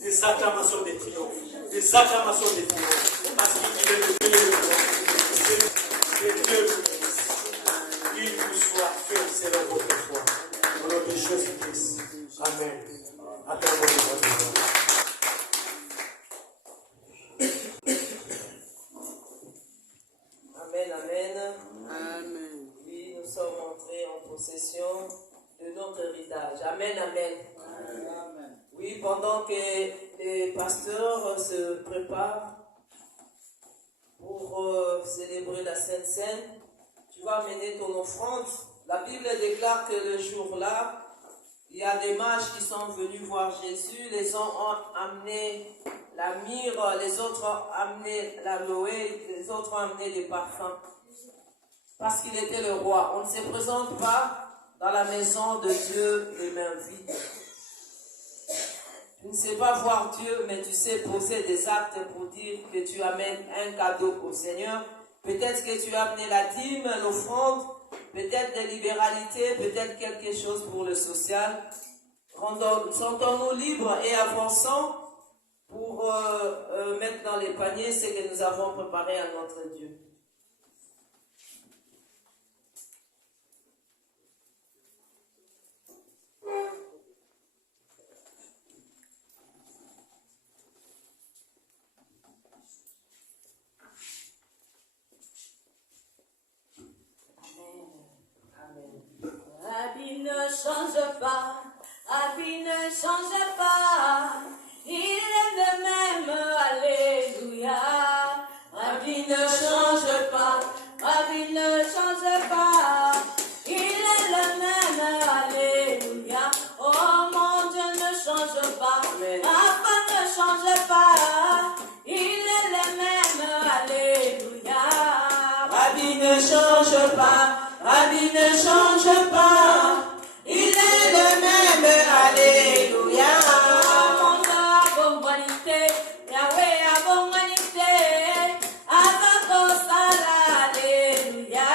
des acclamations de triomphe, des acclamations de triomphe, parce qu'il est le Dieu de gloire. C'est le Dieu de Christ. Qu'il vous soit fait selon votre foi. Au nom de Jésus-Christ. Amen. Attendons le voix de Dieu. Amen, amen. Amen. Oui, nous sommes entrés en possession de notre héritage. Amen, amen. Amen. Oui, pendant que les pasteurs se préparent pour célébrer la Sainte Seine, tu vas amener ton offrande. La Bible déclare que le jour-là, il y a des mages qui sont venus voir Jésus. Les uns ont amené la myrrhe, les autres ont amené l'aloe, les autres ont amené des parfums. Parce qu'il était le roi. On ne se présente pas dans la maison de Dieu les mains vides. Tu ne sais pas voir Dieu, mais tu sais poser des actes pour dire que tu amènes un cadeau au Seigneur. Peut-être que tu as amené la dîme, l'offrande, peut-être des libéralités, peut-être quelque chose pour le social. Sentons-nous libres et avançons pour mettre dans les paniers ce que nous avons préparé à notre Dieu. Rabbi ne change pas, Rabbi ne change pas, il est le même, alléluia. Rabbi ne change pas, Rabbi ne change pas, il est le même, alléluia. Oh mon Dieu ne change pas, Papa ne change pas, il est le même, alléluia. Rabbi ne change pas. Rabbi ne change pas, il est le même, alléluia. Mon Dieu a bonne qualité, Yahweh a bonne qualité, alléluia.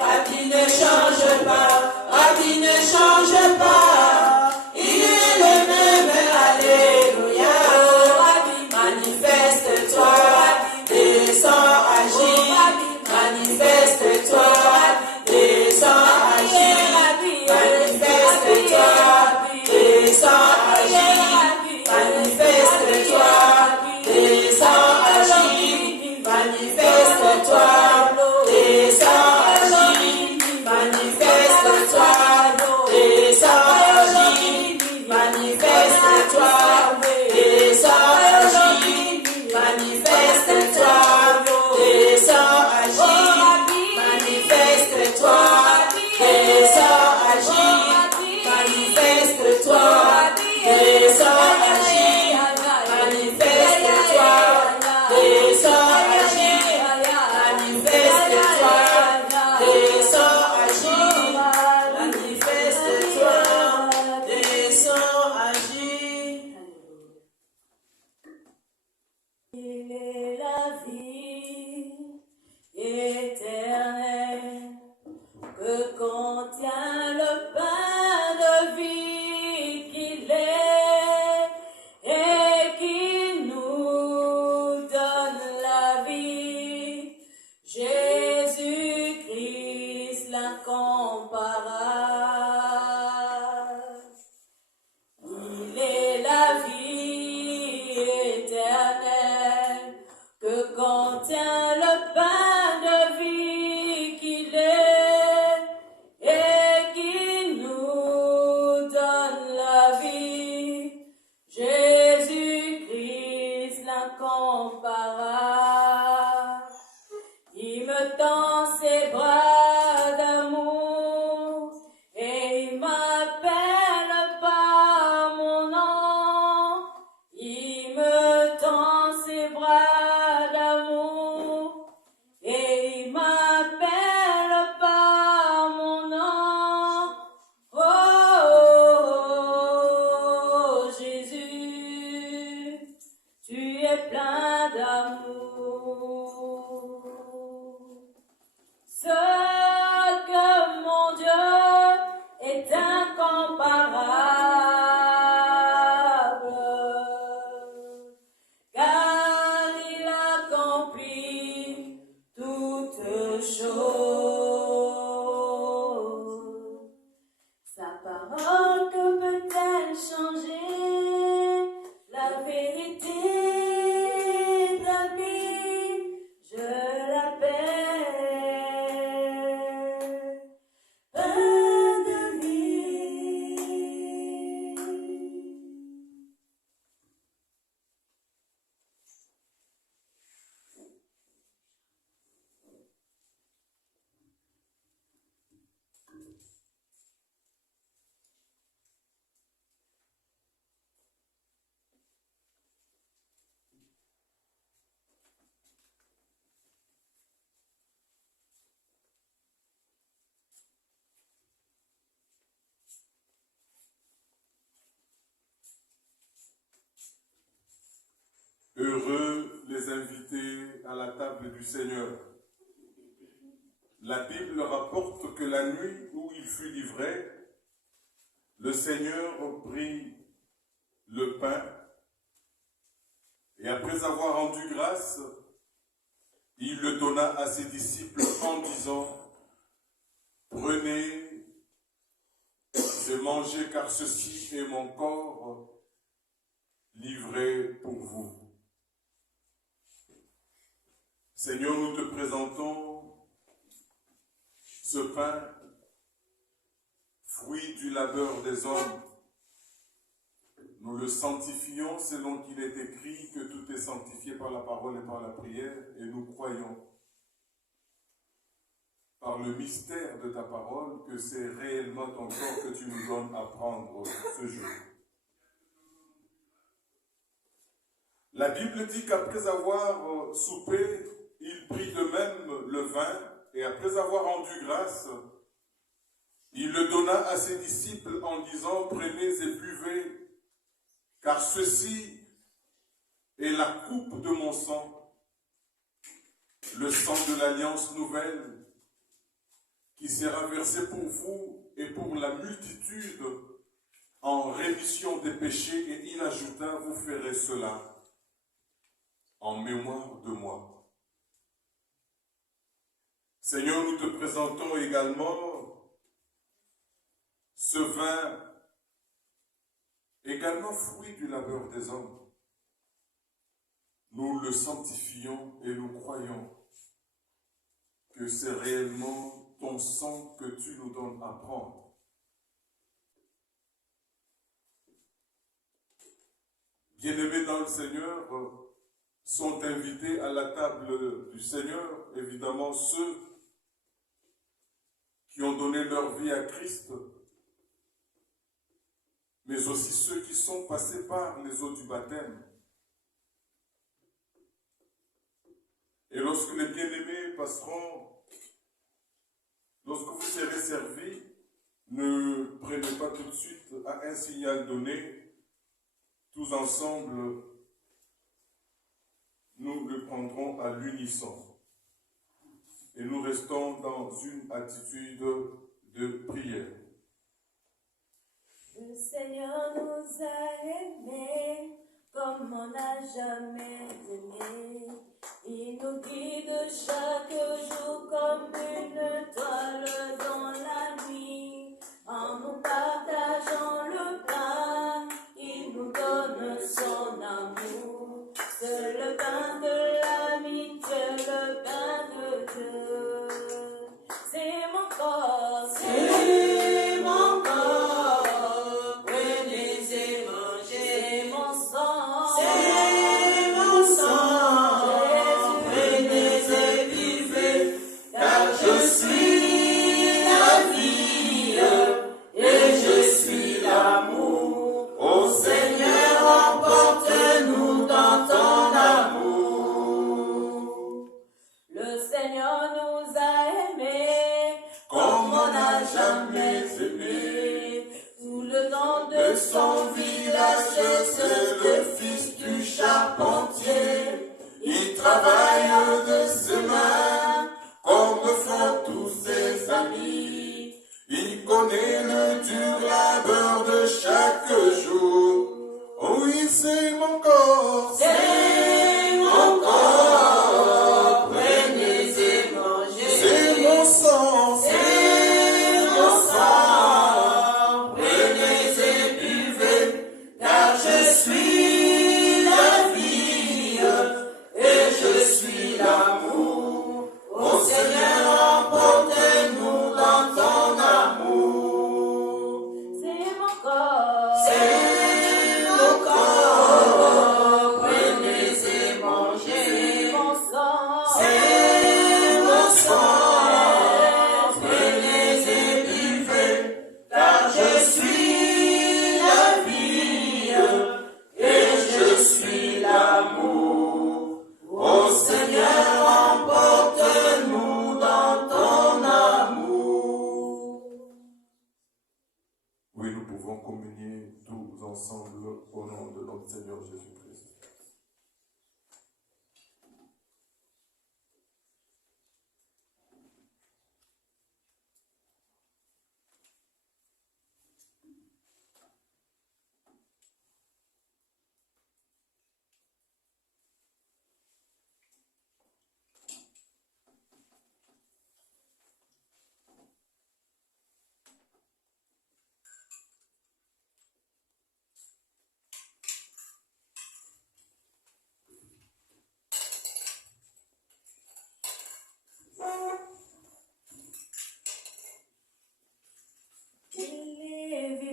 Rabbi ne change pas, Rabbi ne change pas, il est le même, alléluia. Manifeste-toi, descends, agis, manifeste-toi. Descends, agis, Heureux les invités à la table du Seigneur. La Bible rapporte que la nuit où il fut livré, le Seigneur prit le pain et après avoir rendu grâce, il le donna à ses disciples en disant « Prenez et mangez car ceci est mon corps livré pour vous. » Seigneur, nous te présentons ce pain, fruit du labeur des hommes. Nous le sanctifions selon qu'il est écrit que tout est sanctifié par la parole et par la prière, et nous croyons par le mystère de ta parole que c'est réellement ton corps que tu nous donnes à prendre ce jour. La Bible dit qu'après avoir soupé, il prit de même le vin, et après avoir rendu grâce, il le donna à ses disciples en disant « Prenez et buvez, car ceci est la coupe de mon sang, le sang de l'alliance nouvelle, qui sera versé pour vous et pour la multitude en rémission des péchés. » Et il ajouta « Vous ferez cela en mémoire de moi. » Seigneur, nous te présentons également ce vin, également fruit du labeur des hommes. Nous le sanctifions et nous croyons que c'est réellement ton sang que tu nous donnes à prendre. Bien-aimés dans le Seigneur, sont invités à la table du Seigneur, évidemment ceux qui ont donné leur vie à Christ, mais aussi ceux qui sont passés par les eaux du baptême. Et lorsque les bien-aimés passeront, lorsque vous serez servis, ne prenez pas tout de suite à un signal donné, tous ensemble, nous le prendrons à l'unisson. Et nous restons dans une attitude de prière. Le Seigneur nous a aimés comme on n'a jamais aimé. Il nous guide chaque jour comme une toile dans la nuit. En nous partageant le pain, il nous donne son amour. C'est le pain de l'amitié, le pain de Dieu. C'est mon corps, c'est mon corps. Prenez et mangez, c'est mon sang, c'est mon sang. Prenez et buvez, car je suis la vie et je suis l'amour. Ô Seigneur, emporte-nous dans ton amour. Le Seigneur nous a aimés comme on n'a jamais aimé. Tout le temps de son village, c'est le fils du charpentier. Il travaille de ses mains comme font tous ses amis. Il connaît le dur labeur de chaque jour. Oh oui, c'est mon corps, c'est mon corps. Prenez et mangez, c'est mon sang, c'est mon sang. Prenez et buvez, car je suis la vie et je suis l'amour. Ô Seigneur, emporte-nous dans ton amour. C'est mon corps, c'est mon corps. Prenez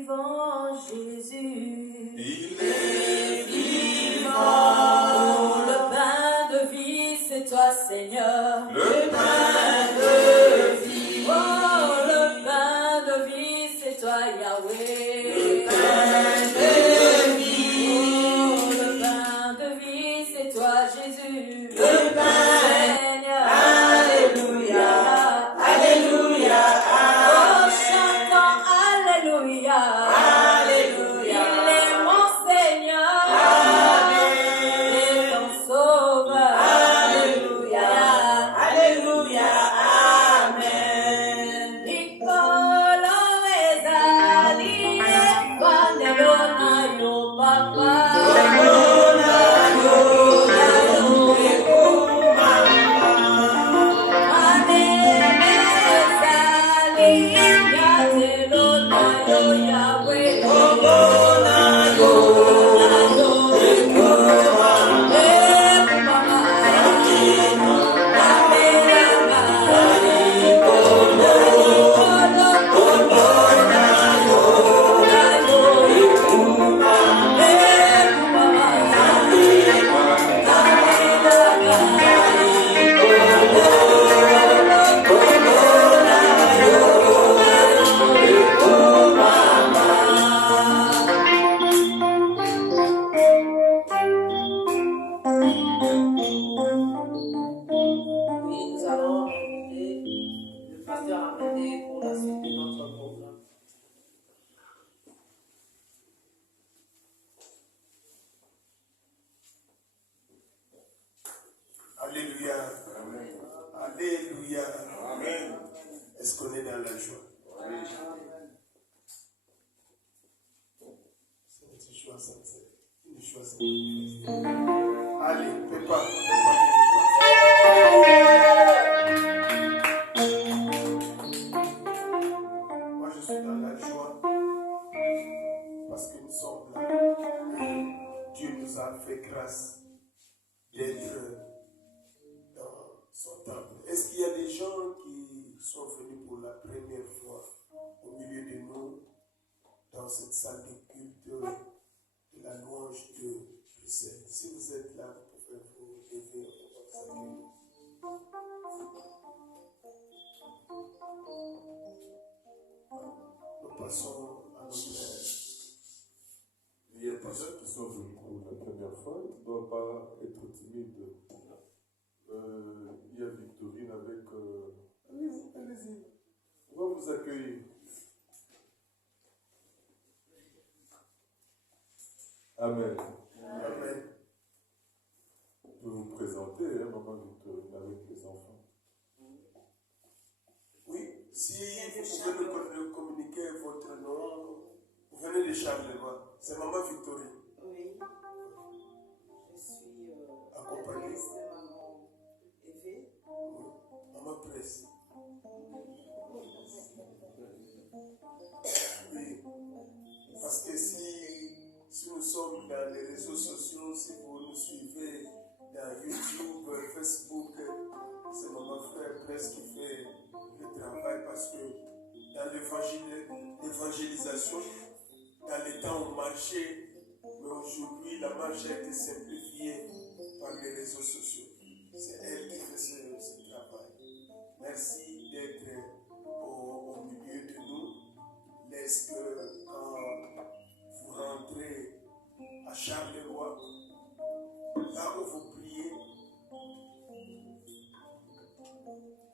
vivant, Jésus. Il est vivant. Oh, le pain de vie, c'est toi, Seigneur. Le pain de vie. Oh, le pain de vie, c'est toi, Yahweh. Le pain de vie. Oh, le pain de vie, c'est toi, Jésus. Le pain. Seigneur. Alléluia. Alléluia. Oh, chantons Alléluia. Alléluia. Il est mon Seigneur. Amen. Et ton Sauveur. Alléluia. Alléluia. Amen. Nicolo ezali efanelona yo papa. Oui, nous allons inviter le pasteur Amédée pour la suite de notre programme. Alléluia. Alléluia. Amen. Est-ce qu'on est dans la joie? C'est une joie sincère. Une joie sincère. Allez, prépare. Moi, je suis dans la joie parce que nous sommes là. Et Dieu nous a fait grâce d'être dans son temple. Est-ce qu'il y a des gens qui sont venus pour la première fois au milieu de nous dans cette salle de culte de la louange de Bruxelles? Si vous êtes là, vous pouvez vous lever pour vous accueillir. Nous passons à notre... Il y a des gens qui sont venus pour la première fois, ils ne doivent pas être timides. Il y a Victorine avec... Allez-y, allez-y. On va vous accueillir. Amen. Amen. Vous pouvez vous présenter, hein, maman Victorine, avec les enfants. Oui, si vous pouvez nous communiquer votre nom, vous venez de Charleroi. C'est Maman Victorine. Oui, je suis Accompagnée. de maman Eve. Oui. Maman Presse. Oui. Parce que si nous sommes dans les réseaux sociaux, si vous nous suivez dans YouTube, Facebook, c'est Maman Frère Presse qui fait le travail parce que dans l'évangélisation, dans les temps on marchait, mais aujourd'hui la marche a été simplifiée par les réseaux sociaux. C'est elle qui fait ce travail. Merci d'être au milieu de nous. Laisse que quand vous rentrez à Charleroi, là où vous priez,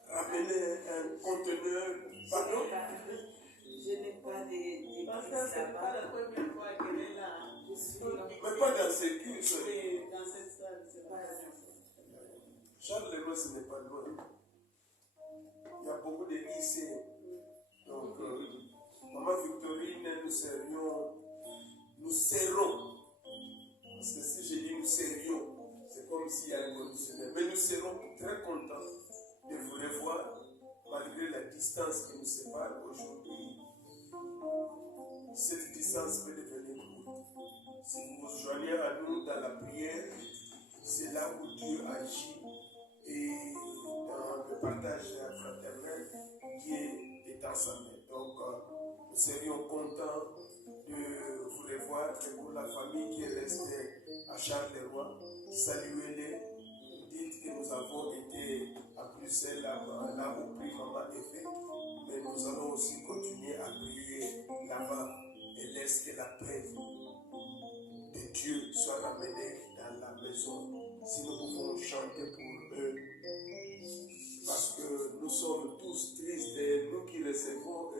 ramenez un conteneur. Pardon? Je n'ai pas d'église Pasteur, ce n'est pas là-bas. la première fois qu'elle est là. Je suis Mais pas dans ces cultes. Dans cette salle, c'est pas la Charleroi, ce n'est pas loin. Il y a beaucoup de lycées. Donc, Maman Victorine, nous serrons. Parce que si je dis nous serions, c'est comme s'il y a un conditionnel. Mais nous serons très contents de vous revoir, malgré la distance qui nous sépare aujourd'hui. Cette distance peut devenir courte. Si vous vous joignez à nous dans la prière, c'est là où Dieu agit. Et dans le partage fraternel, Dieu est en sa main. Donc, nous serions contents de vous revoir et pour la famille qui est restée à Charleroi, saluez-les. Dites que nous avons été à Bruxelles, là où prie Maman Effet, mais nous allons aussi continuer à prier là-bas et laisse que la paix de Dieu soit ramenée dans la maison. Si nous pouvons chanter pour eux, parce que nous sommes tous tristes et nous qui recevons,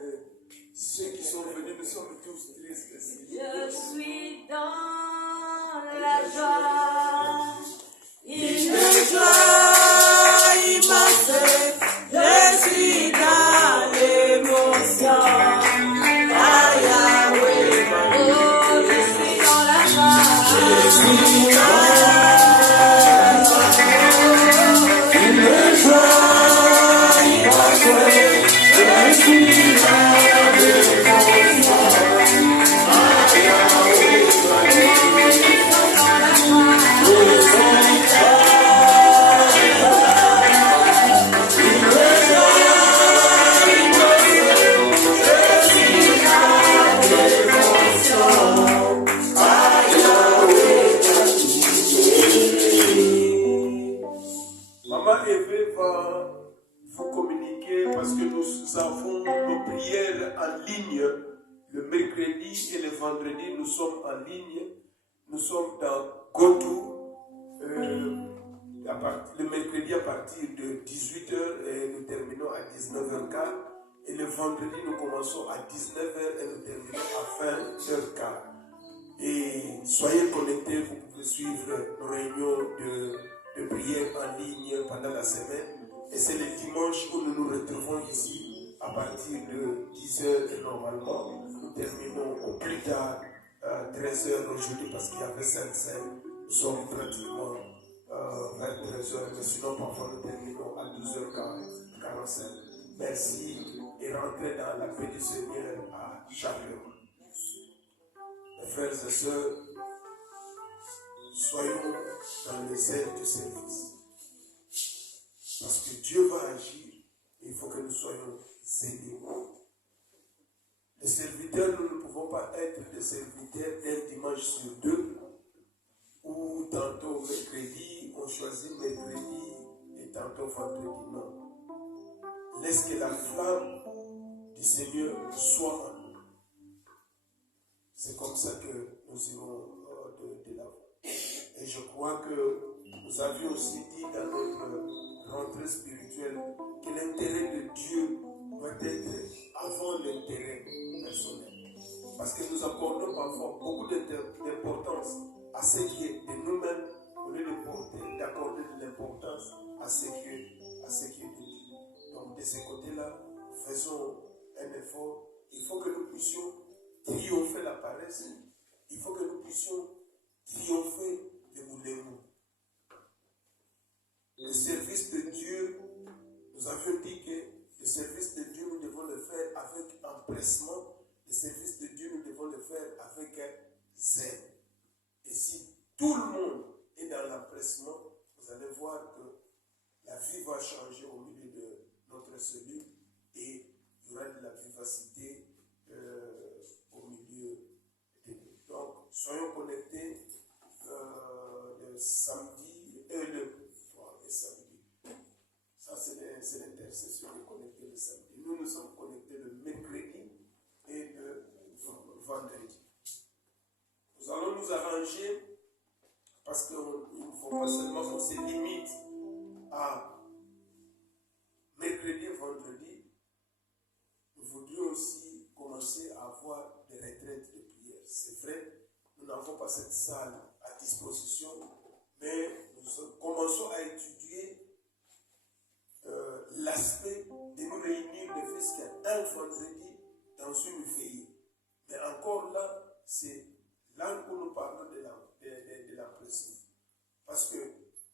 ceux qui sont venus, nous sommes tous tristes. Je suis dans la joie, une joie immense, je suis dans l'émotion. Aïe, Yahweh, oh, je suis dans la joie, je suis dans la joie, une joie immense, je suis dans l'émotion. Aïe, Yahweh, je suis dans la joie. Maman Eve va vous communiquer parce que nous avons nos prières en ligne. Le mercredi et le vendredi, nous sommes en ligne. Nous sommes dans GoTo. Le mercredi à partir de 18h et nous terminons à 19h15. Et le vendredi, nous commençons à 19h et nous terminons à 20h15. Et soyez connectés, vous pouvez suivre nos réunions de prière en ligne pendant la semaine. Et c'est le dimanche où nous nous retrouvons ici à partir de 10h et normalement nous terminons au plus tard 13h aujourd'hui parce qu'il y avait 5-5. Nous sommes pratiquement vers 13h, mais sinon parfois nous terminons à 12h45. Merci et rentrez dans la paix du Seigneur à Charleroi. Mes frères et sœurs, soyons dans les ailes du service. Parce que Dieu va agir, il faut que nous soyons zélés. Les serviteurs, nous ne pouvons pas être des serviteurs d'un dimanche sur deux, ou tantôt mercredi, on choisit mercredi, et tantôt vendredi. Non. Laisse que la flamme du Seigneur soit en nous. C'est comme ça que nous irons de l'avant. Et je crois que nous avions aussi dit dans notre rentrée spirituelle que l'intérêt de Dieu doit être avant l'intérêt personnel. Parce que nous accordons parfois beaucoup d'importance à ce qui est de nous-mêmes au lieu d'accorder de l'importance à ce qui est de Dieu. Donc de ce côté-là, faisons un effort. Il faut que nous puissions triompher la paresse. Il faut que nous puissions triompher le moulin. Le service de Dieu, nous avions dit que le service de Dieu, nous devons le faire avec empressement. Le service de Dieu, nous devons le faire avec zèle. Et si tout le monde est dans l'empressement, vous allez voir que la vie va changer au milieu de notre cellule et il y aura de la vivacité au milieu de nous. Donc, soyons connectés le samedi et le samedi. Ça, c'est l'intercession de connecter le samedi. Nous sommes connectés le mercredi et le vendredi. Nous allons nous arranger parce qu'il ne faut pas seulement qu'on se limite à mercredi et vendredi. Nous voudrions aussi commencer à avoir des retraites de prière. C'est vrai, nous n'avons pas cette salle à disposition, mais nous commençons à étudier l'aspect de nous réunir de jusqu'à un vendredi dans une veillée. Mais encore là, c'est là où nous parlons de la pression. Parce que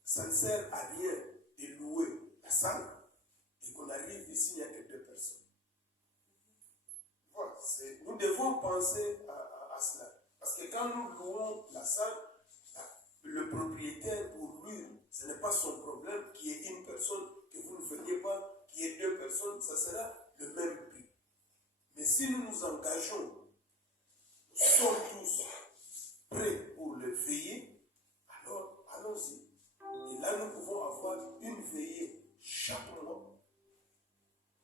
ça ne sert à rien de louer la salle et qu'on arrive ici, il n'y a que 2 personnes. Voilà, nous devons penser à cela. Parce que quand nous louons la salle, le propriétaire, pour lui, ce n'est pas son problème qu'il y ait une personne, que vous ne veniez pas, qu'il y ait 2 personnes, ça sera le même prix. Mais si nous nous engageons, nous sommes tous prêts pour le veiller, alors allons-y. Et là, nous pouvons avoir une veillée chaque mois.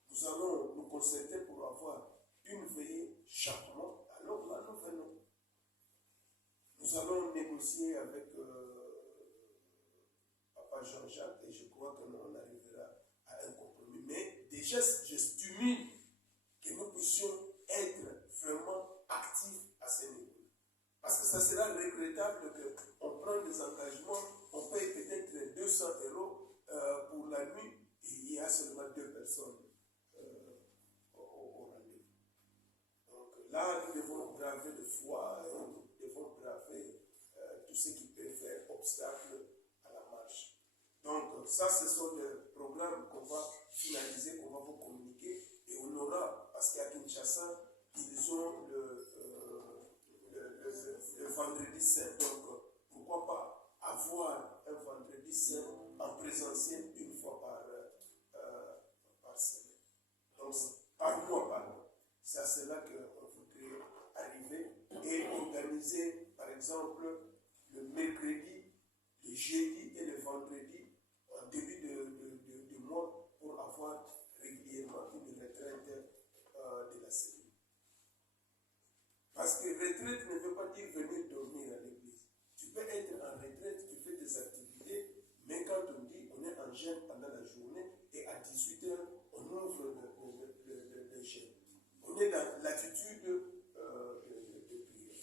Nous allons nous concerter pour avoir une veillée chaque mois. Alors là, nous venons. Nous allons négocier avec Papa Jean-Jacques et je crois qu'on arrivera à un compromis. Mais déjà, je stimule que nous puissions être vraiment actifs à ce niveau. Parce que ça sera regrettable qu'on prenne des engagements, on paye peut-être 200 € pour la nuit et il y a seulement 2 personnes au rendez-vous. Donc là, nous devons braver le froid, nous devons braver tout ce qui peut faire obstacle à la marche. Donc ça, ce sont des programmes qu'on va finaliser, qu'on va vous communiquer et on aura, parce qu'à Kinshasa, ils ont le vendredi saint. Donc, pourquoi pas avoir un vendredi saint en présentiel une fois par semaine. Donc, par mois, pardon. C'est à cela qu'on voudrait arriver et organiser, par exemple, le mercredi, le jeudi et le vendredi en début de mois pour avoir régulièrement une retraite de la semaine. Parce que retraite ne veut pas dire venir dormir à l'église. Tu peux être en retraite, tu fais des activités, mais quand on dit on est en jeûne pendant la journée et à 18h, on ouvre le jeûne. On est dans l'attitude de prière.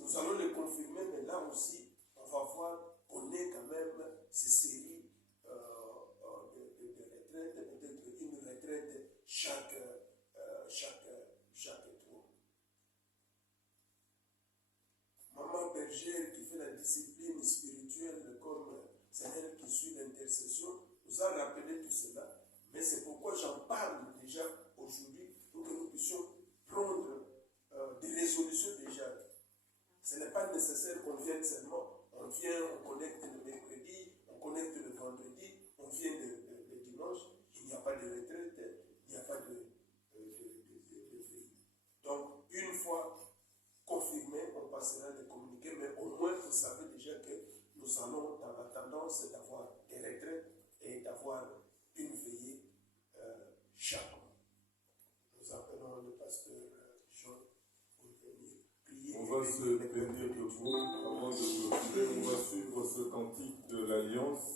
Nous allons le confirmer, mais là aussi, on va voir qu'on est quand même ces séries de retraites, peut-être une retraite chaque tour. Maman bergère qui fait la discipline spirituelle comme c'est elle qui suit l'intercession, nous a rappelé tout cela. Mais c'est pourquoi j'en parle déjà aujourd'hui pour que nous puissions prendre des résolutions déjà. Ce n'est pas nécessaire qu'on vienne seulement. On vient, on connecte le mercredi, on connecte le vendredi, on vient le dimanche. Il n'y a pas de retraite, il n'y a pas de veille. Donc, une fois confirmé, on passera de communiquer, mais au moins vous savez déjà que nous allons dans la tendance d'avoir des retraites et d'avoir une veillée chaque mois. Nous appelons le pasteur Jean pour venir prier. On va se bénir debout avant de clôturer. On va suivre ce cantique de l'Alliance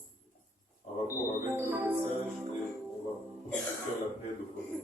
en rapport avec le message et on va faire la prière de premier.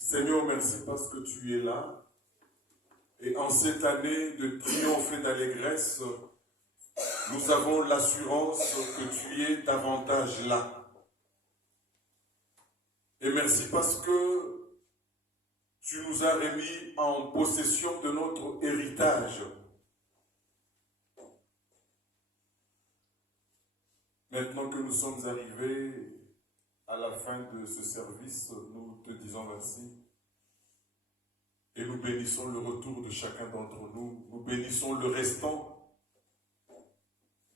Seigneur, merci parce que tu es là. Et en en cette année de triomphe et d'allégresse, nous avons l'assurance que tu es davantage là. Et merci parce que tu nous as remis en possession de notre héritage. Maintenant que nous sommes arrivés à la fin de ce service, nous te disons merci. Et nous bénissons le retour de chacun d'entre nous. Nous bénissons le restant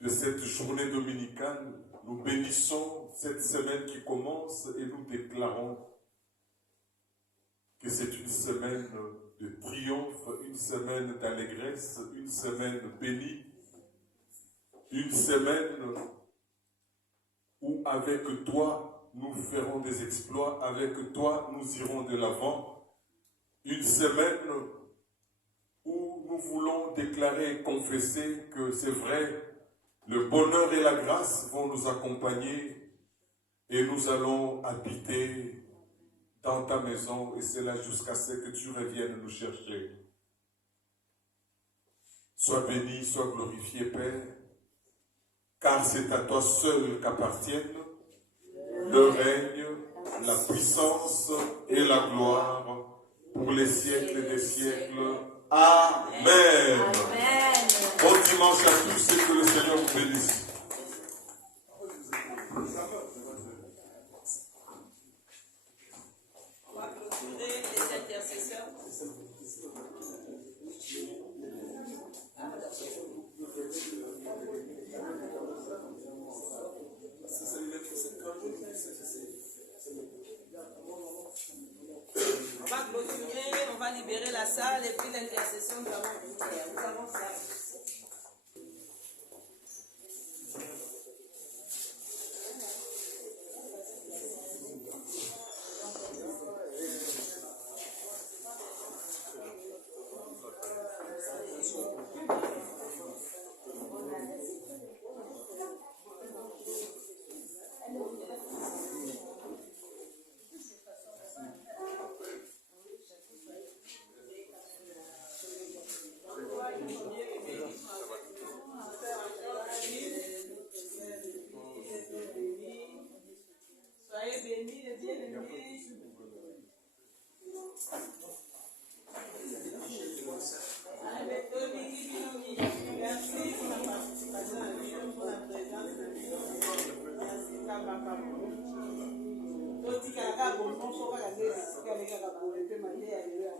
de cette journée dominicale. Nous bénissons cette semaine qui commence et nous déclarons que c'est une semaine de triomphe, une semaine d'allégresse, une semaine bénie, une semaine où avec toi nous ferons des exploits, avec toi nous irons de l'avant. Une semaine où nous voulons déclarer et confesser que c'est vrai, le bonheur et la grâce vont nous accompagner et nous allons habiter dans ta maison, et c'est là jusqu'à ce que tu reviennes nous chercher. Sois béni, sois glorifié, Père, car c'est à toi seul qu'appartiennent le règne, la puissance et la gloire pour les siècles des siècles. Amen. Amen. Bon dimanche à tous et que le Seigneur vous bénisse. On va clôturer les intercesseurs. On va clôturer, on va libérer la salle et puis l'intercession, nous avons ça. Soyez bénis, les bien-aimés. Merci pour la participation à l'union, pour la présence de l'union. Merci, Kabaka. Oti kaka bon, on peut pas regarder, regarder kaka pour le peu manger à l'heure.